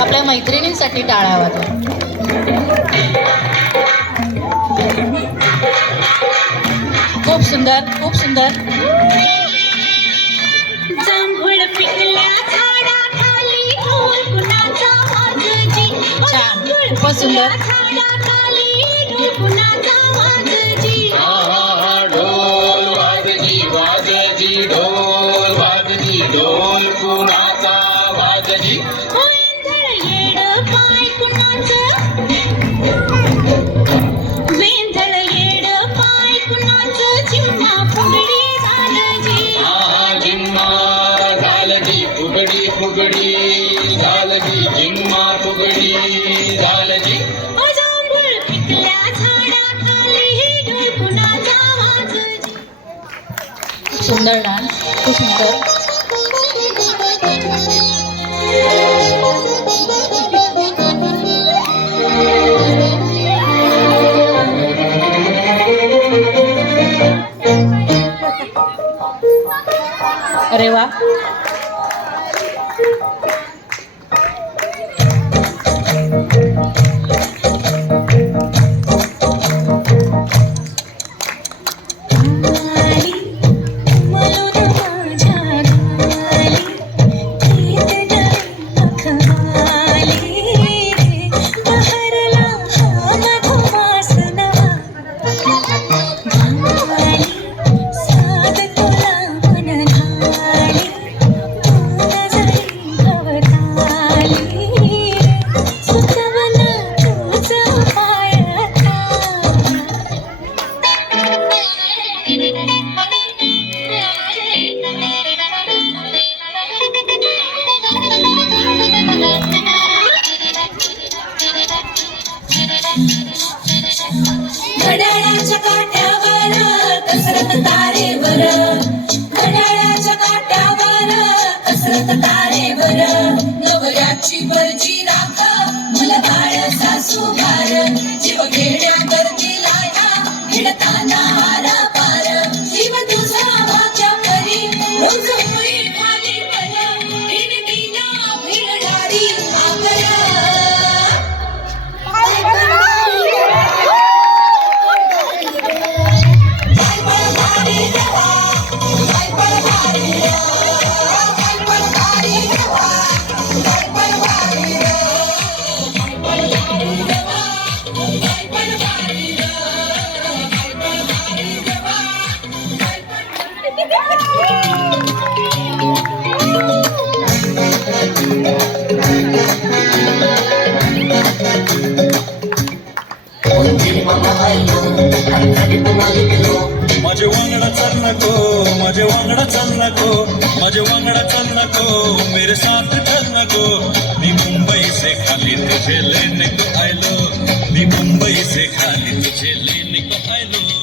आपल्या मैत्रिणींसाठी टाळ्या वाजवा. खूप सुंदर, खूप सुंदर. जांभूळ पिकल्या झाडाखाली ढोल कुणाचा वाजजी. छान, खूपच सुंदर. झाडाखाली ढोल कुणाचा वाजजी. ढोल वाजजी वाजजी ढोल वाजजी ढोल कुणाचा वाजजी. वेंधळ येड पाय कुणाचं. वेंधळ येड पाय कुणाचं. जिम्मा फुगडी झालजी. जिम्मा झालजी फुगडी फुगडी झालजी जिम्मा फुगडी झालजी. जांभूळ पिकल्या झाडाखाली ढोल कुणाचा वाजजी. सुंदर डान्स, खूप सुंदर. अरे वा. घड्याळाच्या काट्यावर कसरत तारेवर. घड्याळाच्या काट्यावर कसरत तारेवर. नवऱ्याची बरजी राख मुलं बाळ सासू गार. जीव घेण्या करती लाया हिडताना हारा पार. जीव तुझा माझ्या परी रोज मुळी खाली वर. हिडतीला भिडणारी आगर. माझे वांगडा चल नको माझे वांगडा चल नको माझे वांगडा चल नको मेरे साथ चल नको. मी मुंबई से खाली तुझे लेने को आयलो. मी मुंबई से खाली तुझे लेने को आयलो.